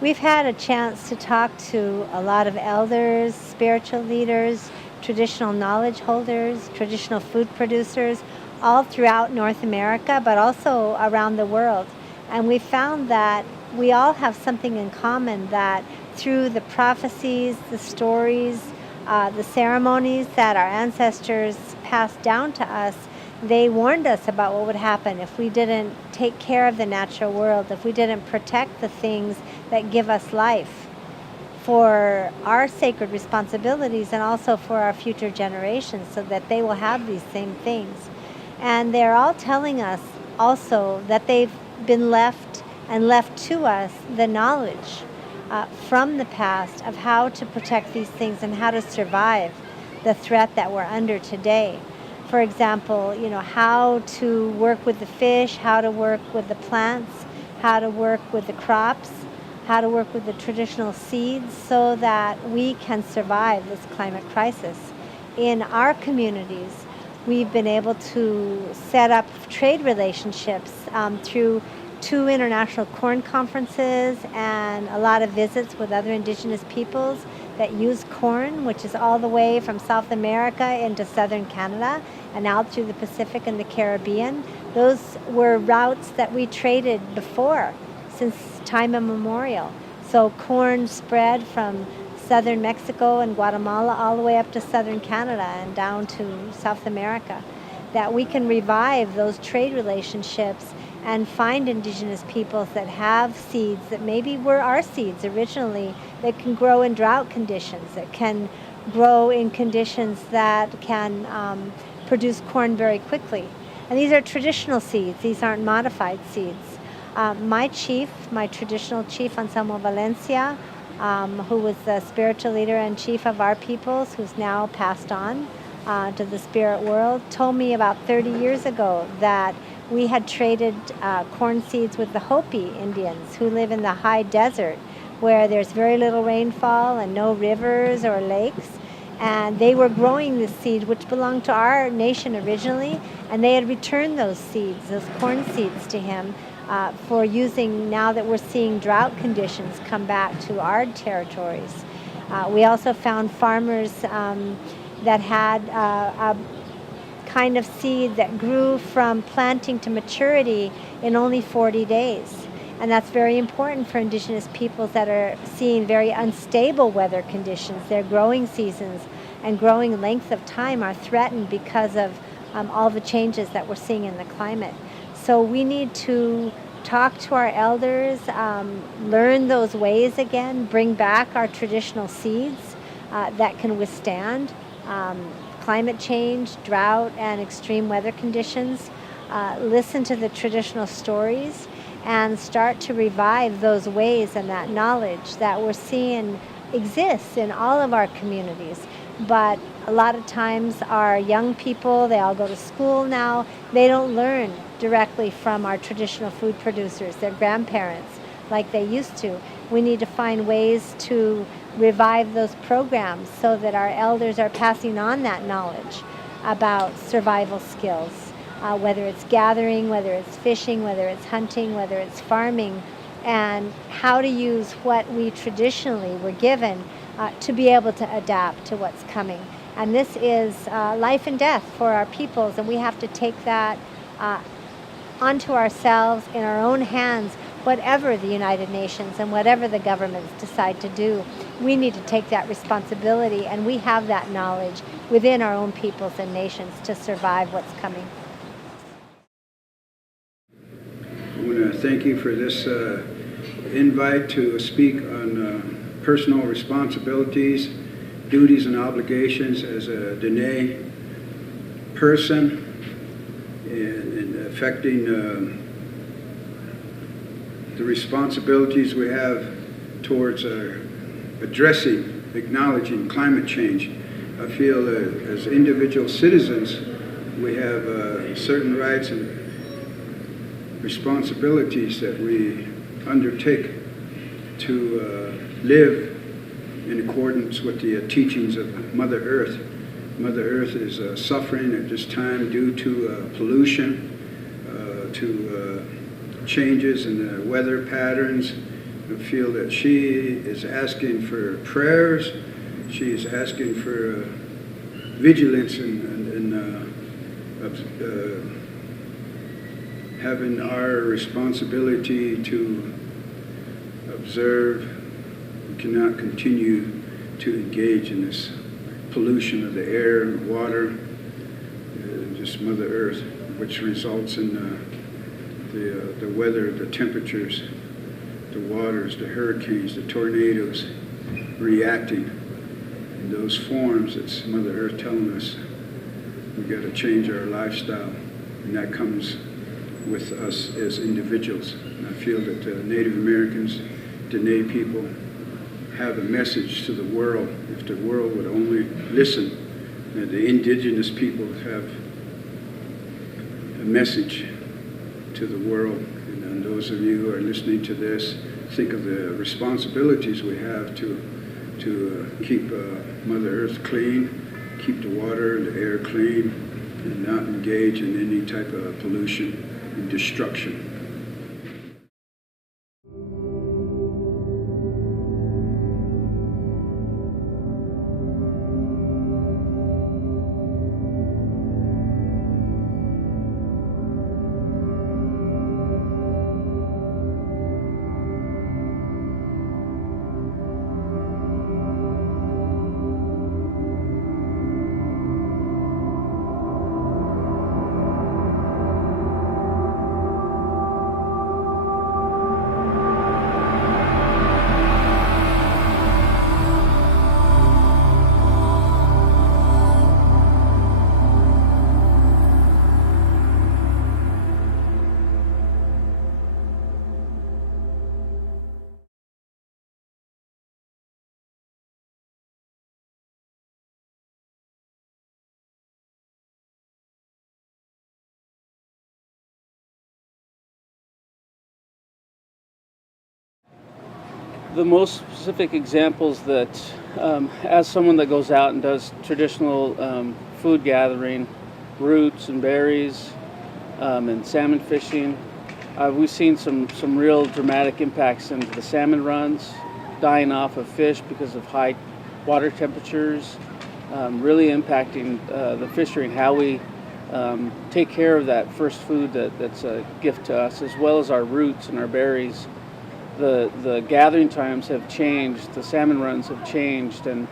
We've had a chance to talk to a lot of elders, spiritual leaders, traditional knowledge holders, traditional food producers, all throughout North America, but also around the world. And we found that we all have something in common, that through the prophecies, the stories, the ceremonies that our ancestors passed down to us, they warned us about what would happen if we didn't take care of the natural world, if we didn't protect the things that give us life, for our sacred responsibilities and also for our future generations, so that they will have these same things. And they're all telling us also that they've been left to us the knowledge from the past of how to protect these things and how to survive the threat that we're under today. For example, how to work with the fish, how to work with the plants, how to work with the crops, how to work with the traditional seeds, so that we can survive this climate crisis. In our communities, we've been able to set up trade relationships through 2 international corn conferences and a lot of visits with other Indigenous peoples that use corn, which is all the way from South America into southern Canada and out through the Pacific and the Caribbean. Those were routes that we traded before, since time immemorial. So corn spread from southern Mexico and Guatemala all the way up to southern Canada and down to South America. That we can revive those trade relationships and find Indigenous peoples that have seeds that maybe were our seeds originally, that can grow in drought conditions, that can grow in conditions that can produce corn very quickly. And these are traditional seeds. These aren't modified seeds. My traditional chief, Anselmo Valencia, who was the spiritual leader and chief of our peoples, who's now passed on to the spirit world, told me about 30 years ago that we had traded corn seeds with the Hopi Indians, who live in the high desert where there's very little rainfall and no rivers or lakes. And they were growing this seed, which belonged to our nation originally, and they had returned those seeds, those corn seeds, to him for using now that we're seeing drought conditions come back to our territories. We also found farmers that had a kind of seed that grew from planting to maturity in only 40 days. And that's very important for Indigenous peoples that are seeing very unstable weather conditions. Their growing seasons and growing length of time are threatened because of all the changes that we're seeing in the climate. So we need to talk to our elders, learn those ways again, bring back our traditional seeds that can withstand climate change, drought, and extreme weather conditions. Listen to the traditional stories and start to revive those ways and that knowledge that we're seeing exists in all of our communities. But a lot of times our young people, they all go to school now, they don't learn directly from our traditional food producers, their grandparents, like they used to. We need to find ways to revive those programs so that our elders are passing on that knowledge about survival skills, whether it's gathering, whether it's fishing, whether it's hunting, whether it's farming, and how to use what we traditionally were given to be able to adapt to what's coming. And this is life and death for our peoples, and we have to take that onto ourselves in our own hands. Whatever the United Nations and whatever the governments decide to do, we need to take that responsibility, and we have that knowledge within our own peoples and nations to survive what's coming. I want to thank you for this invite to speak on personal responsibilities, duties, and obligations as a Dene person in affecting the responsibilities we have towards addressing, acknowledging climate change. I feel that as individual citizens, we have certain rights and responsibilities that we undertake to live in accordance with the teachings of Mother Earth. Mother Earth is suffering at this time due to pollution, to changes in the weather patterns. I feel that she is asking for prayers. She is asking for vigilance and having our responsibility to observe. We cannot continue to engage in this pollution of the air and water, just Mother Earth, which results in the weather, the temperatures, the waters, the hurricanes, the tornadoes reacting in those forms. It's Mother Earth telling us we got to change our lifestyle, and that comes with us as individuals. And I feel that the Native Americans, Dene people, have a message to the world. If the world would only listen, and the Indigenous people have a message to the world. And those of you who are listening to this, think of the responsibilities we have to keep Mother Earth clean, keep the water and the air clean, and not engage in any type of pollution and destruction. The most specific examples that, as someone that goes out and does traditional food gathering, roots and berries, and salmon fishing, we've seen some real dramatic impacts into the salmon runs, dying off of fish because of high water temperatures, really impacting the fishery and how we take care of that first food that's a gift to us, as well as our roots and our berries. The gathering times have changed, the salmon runs have changed, and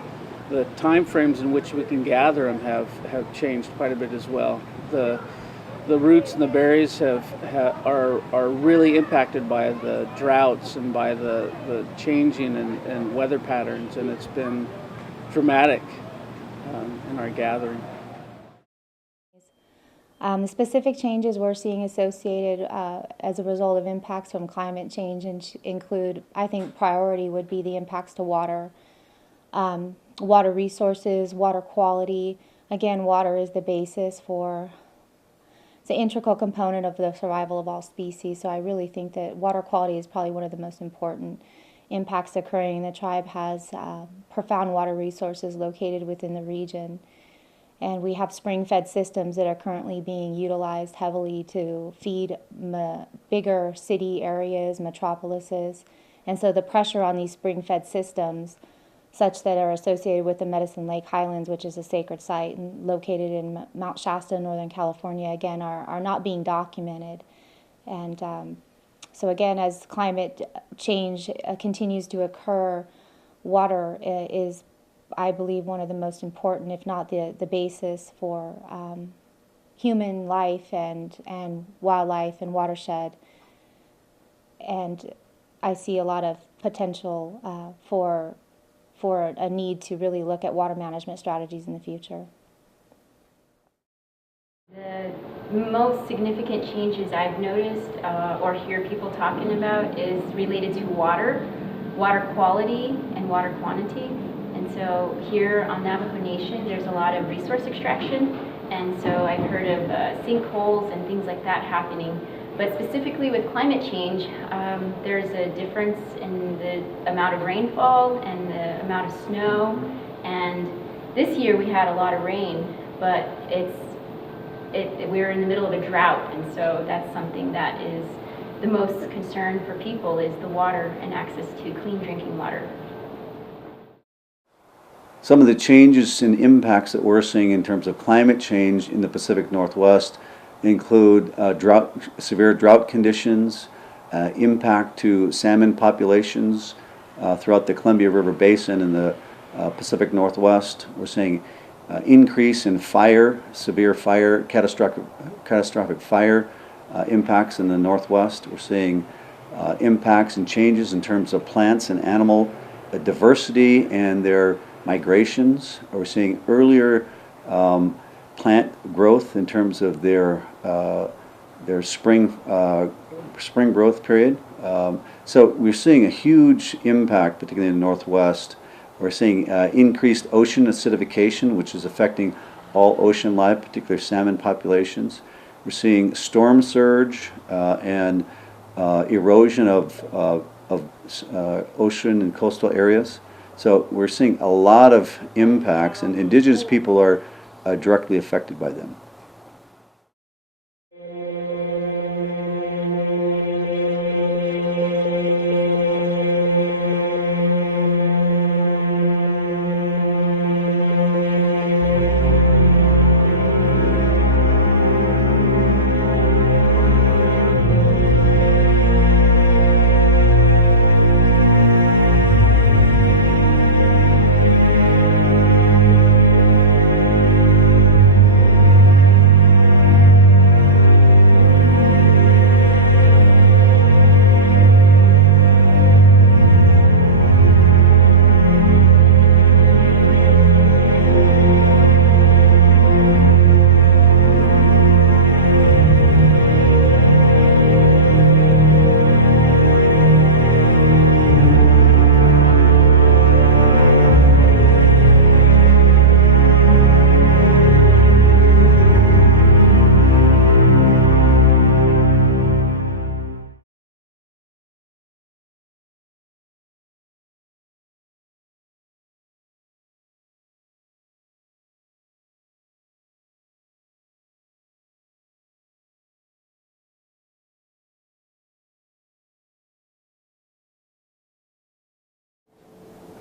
the time frames in which we can gather them have changed quite a bit as well. The roots and the berries are really impacted by the droughts and by the changing and weather patterns, and it's been dramatic in our gathering. The specific changes we're seeing associated as a result of impacts from climate change include, I think, priority would be the impacts to water, water resources, water quality. Again, water is the basis for, it's an integral component of the survival of all species, so I really think that water quality is probably one of the most important impacts occurring. The tribe has profound water resources located within the region. And we have spring-fed systems that are currently being utilized heavily to feed bigger city areas, metropolises. And so the pressure on these spring-fed systems, such that are associated with the Medicine Lake Highlands, which is a sacred site and located in Mount Shasta, Northern California, again, are not being documented. And so again, as climate change continues to occur, water is, I believe, one of the most important, if not the basis for human life and wildlife and watershed. And I see a lot of potential for a need to really look at water management strategies in the future. The most significant changes I've noticed or hear people talking about is related to water quality and water quantity. And And so here on Navajo Nation, there's a lot of resource extraction. And so I've heard of sinkholes and things like that happening. But specifically with climate change, there's a difference in the amount of rainfall and the amount of snow. And this year we had a lot of rain, but we're in the middle of a drought. And so that's something that is the most concern for people, is the water and access to clean drinking water. Some of the changes and impacts that we're seeing in terms of climate change in the Pacific Northwest include severe drought conditions, impact to salmon populations throughout the Columbia River Basin in the Pacific Northwest. We're seeing increase in fire, severe fire, catastrophic fire impacts in the Northwest. We're seeing impacts and changes in terms of plants and animal diversity and their migrations. We're seeing earlier plant growth in terms of their spring growth period. So we're seeing a huge impact, particularly in the Northwest. We're seeing increased ocean acidification, which is affecting all ocean life, particularly salmon populations. We're seeing storm surge and erosion of ocean and coastal areas. So we're seeing a lot of impacts, and Indigenous people are directly affected by them.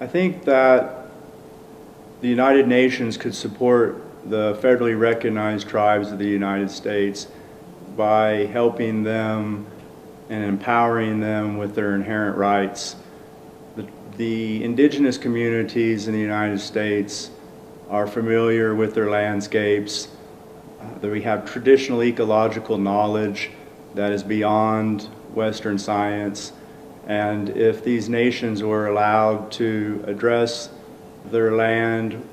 I think that the United Nations could support the federally recognized tribes of the United States by helping them and empowering them with their inherent rights. The indigenous communities in the United States are familiar with their landscapes. That we have traditional ecological knowledge that is beyond Western science. And if these nations were allowed to address their land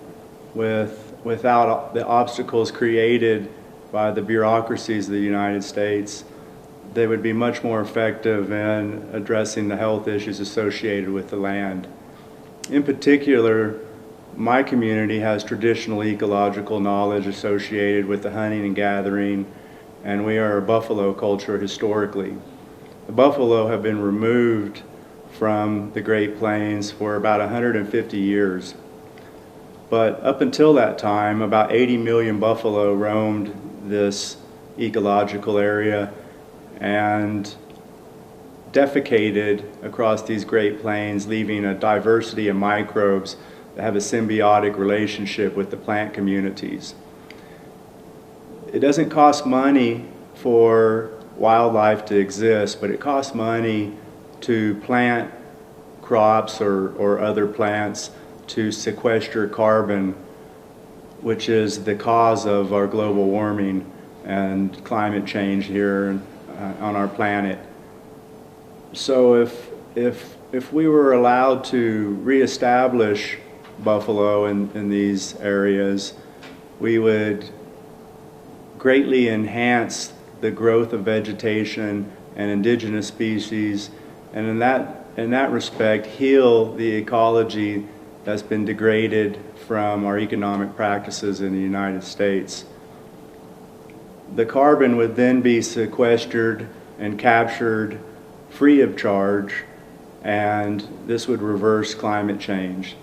without the obstacles created by the bureaucracies of the United States, they would be much more effective in addressing the health issues associated with the land. In particular, my community has traditional ecological knowledge associated with the hunting and gathering, and we are a buffalo culture historically. The buffalo have been removed from the Great Plains for about 150 years. But up until that time, about 80 million buffalo roamed this ecological area and defecated across these Great Plains, leaving a diversity of microbes that have a symbiotic relationship with the plant communities. It doesn't cost money for wildlife to exist, but it costs money to plant crops or other plants to sequester carbon, which is the cause of our global warming and climate change here on our planet. So if we were allowed to reestablish buffalo in these areas, we would greatly enhance the growth of vegetation and indigenous species, and in that respect heal the ecology that's been degraded from our economic practices in the United States. The carbon would then be sequestered and captured free of charge, and this would reverse climate change.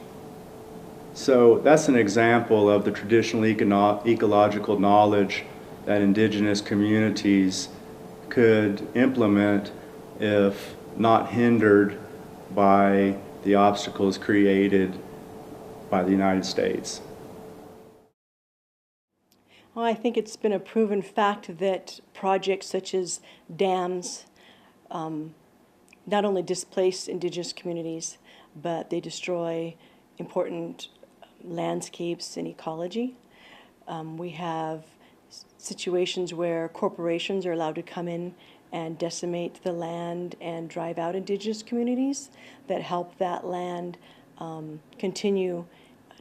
So that's an example of the traditional ecological knowledge that indigenous communities could implement if not hindered by the obstacles created by the United States. Well, I think it's been a proven fact that projects such as dams not only displace indigenous communities, but they destroy important landscapes and ecology. We have situations where corporations are allowed to come in and decimate the land and drive out indigenous communities that help that land continue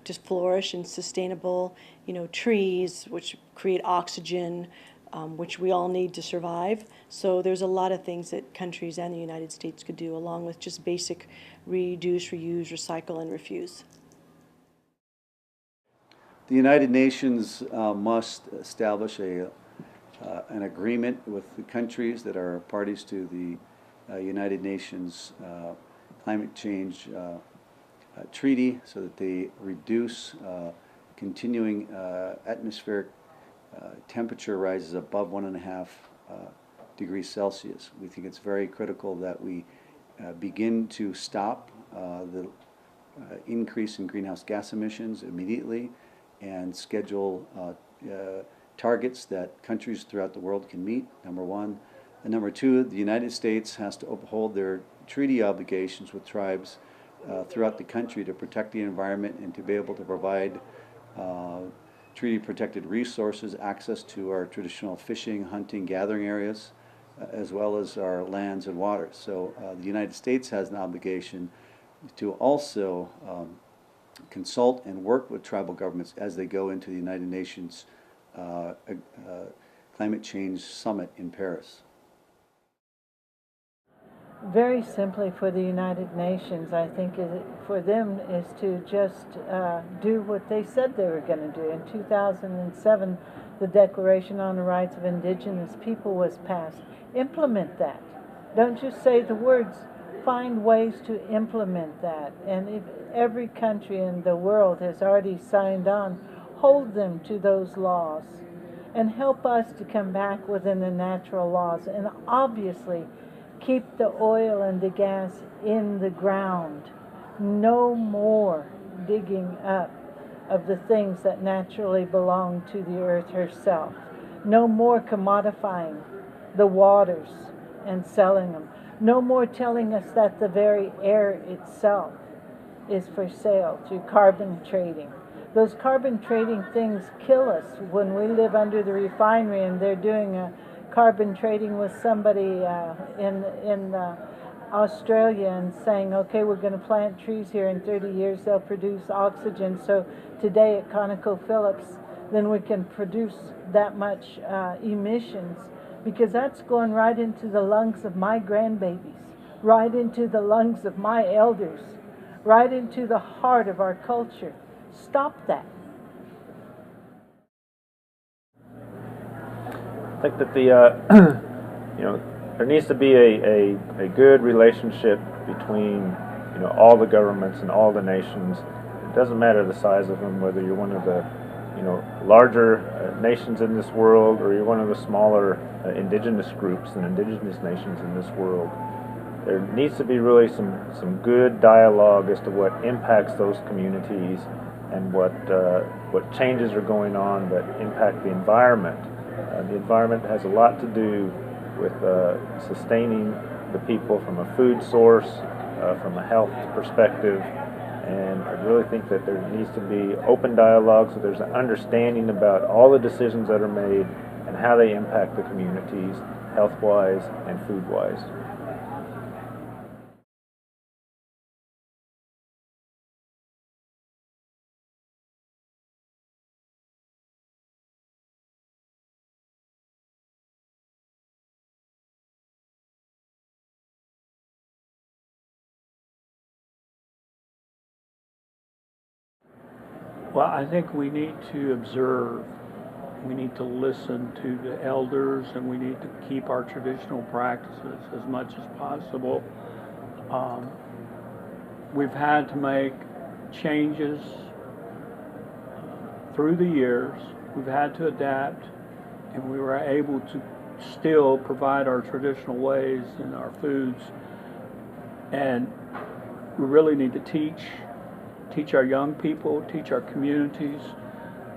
to flourish and sustainable, trees which create oxygen, which we all need to survive. So there's a lot of things that countries and the United States could do, along with just basic reduce, reuse, recycle, and refuse. The United Nations must establish an agreement with the countries that are parties to the United Nations climate change treaty, so that they reduce continuing atmospheric temperature rises above 1.5 degrees Celsius. We think it's very critical that we begin to stop the increase in greenhouse gas emissions immediately and schedule targets that countries throughout the world can meet, number one. And number two, the United States has to uphold their treaty obligations with tribes throughout the country to protect the environment and to be able to provide treaty-protected resources, access to our traditional fishing, hunting, gathering areas, as well as our lands and waters. So the United States has an obligation to also consult and work with tribal governments as they go into the United Nations Climate Change Summit in Paris. Very simply, for the United Nations, I think for them is to just do what they said they were going to do. In 2007, the Declaration on the Rights of Indigenous People was passed. Implement that. Don't just say the words. Find ways to implement that. And if every country in the world has already signed on, hold them to those laws and help us to come back within the natural laws. And obviously, keep the oil and the gas in the ground. No more digging up of the things that naturally belong to the earth herself. No more commodifying the waters and selling them. No more telling us that the very air itself is for sale through carbon trading. Those carbon trading things kill us when we live under the refinery and they're doing a carbon trading with somebody in Australia and saying, okay, we're going to plant trees here, in 30 years they'll produce oxygen, so today at ConocoPhillips then we can produce that much emissions, because that's going right into the lungs of my grandbabies, right into the lungs of my elders, right into the heart of our culture. Stop that. I think that there needs to be a good relationship between all the governments and all the nations. It doesn't matter the size of them, whether you're one of the larger nations in this world or you're one of the smaller indigenous groups and indigenous nations in this world. There needs to be really some good dialogue as to what impacts those communities and what changes are going on that impact the environment. The environment has a lot to do with sustaining the people from a food source, from a health perspective, and I really think that there needs to be open dialogue so there's an understanding about all the decisions that are made and how they impact the communities, health-wise and food-wise. Well, I think we need to observe. We need to listen to the elders, and we need to keep our traditional practices as much as possible. We've had to make changes through the years. We've had to adapt, and we were able to still provide our traditional ways and our foods. And we really need to teach our young people, teach our communities,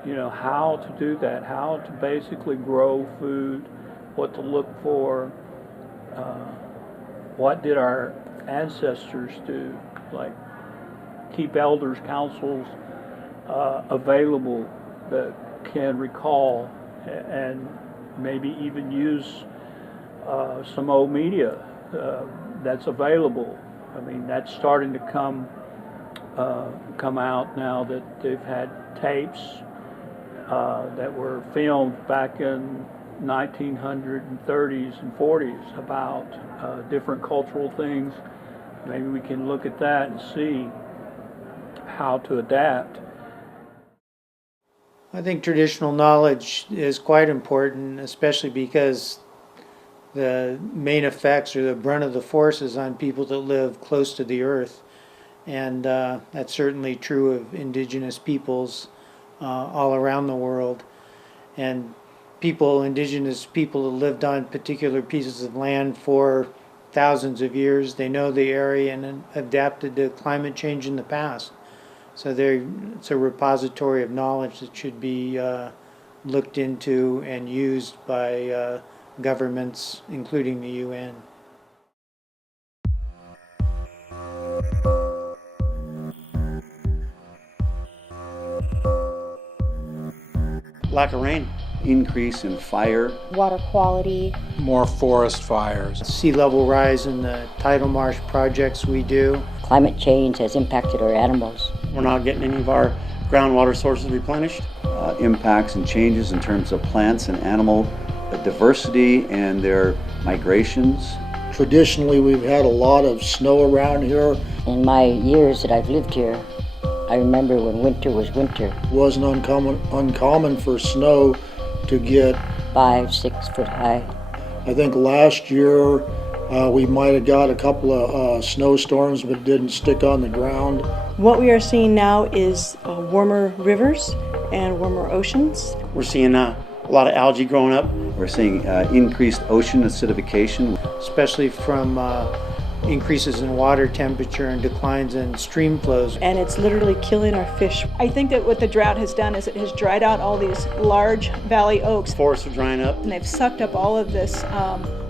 how to do that, how to basically grow food, what to look for, what did our ancestors do, like keep elders' councils available that can recall and maybe even use some old media that's available. I mean, that's starting to come out now that they've had tapes that were filmed back in 1930s and 40s about different cultural things. Maybe we can look at that and see how to adapt. I think traditional knowledge is quite important, especially because the main effects or the brunt of the force is on people that live close to the earth. And that's certainly true of indigenous peoples all around the world. And indigenous people that lived on particular pieces of land for thousands of years, they know the area and adapted to climate change in the past. So it's a repository of knowledge that should be looked into and used by governments, including the UN. Lack of rain. Increase in fire. Water quality. More forest fires. Sea level rise in the tidal marsh projects we do. Climate change has impacted our animals. We're not getting any of our groundwater sources replenished. Impacts and changes in terms of plants and animal diversity and their migrations. Traditionally, we've had a lot of snow around here. In my years that I've lived here, I remember when winter was winter. It wasn't uncommon for snow to get 5-6 foot high. I think last year we might have got a couple of snowstorms, but didn't stick on the ground. What we are seeing now is warmer rivers and warmer oceans. We're seeing a lot of algae growing up. We're seeing increased ocean acidification. Especially from increases in water temperature and declines in stream flows. And it's literally killing our fish. I think that what the drought has done is it has dried out all these large valley oaks. Forests are drying up. And they've sucked up all of this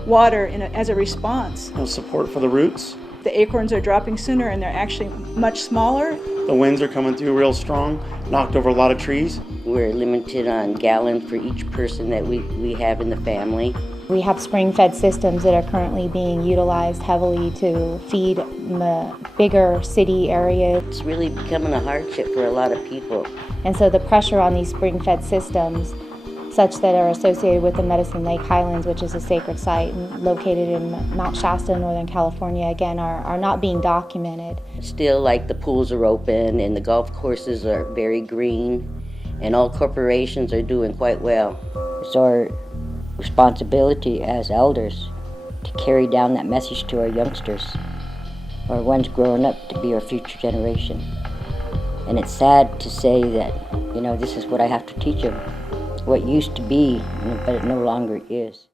water as a response. No support for the roots. The acorns are dropping sooner and they're actually much smaller. The winds are coming through real strong, knocked over a lot of trees. We're limited on gallons for each person that we have in the family. We have spring-fed systems that are currently being utilized heavily to feed the bigger city area. It's really becoming a hardship for a lot of people. And so the pressure on these spring-fed systems, such that are associated with the Medicine Lake Highlands, which is a sacred site located in Mount Shasta, Northern California, again, are not being documented. Still, like, the pools are open and the golf courses are very green, and all corporations are doing quite well. It's our responsibility as elders to carry down that message to our youngsters, or ones growing up to be our future generation. And it's sad to say that, this is what I have to teach them. What used to be, but it no longer is.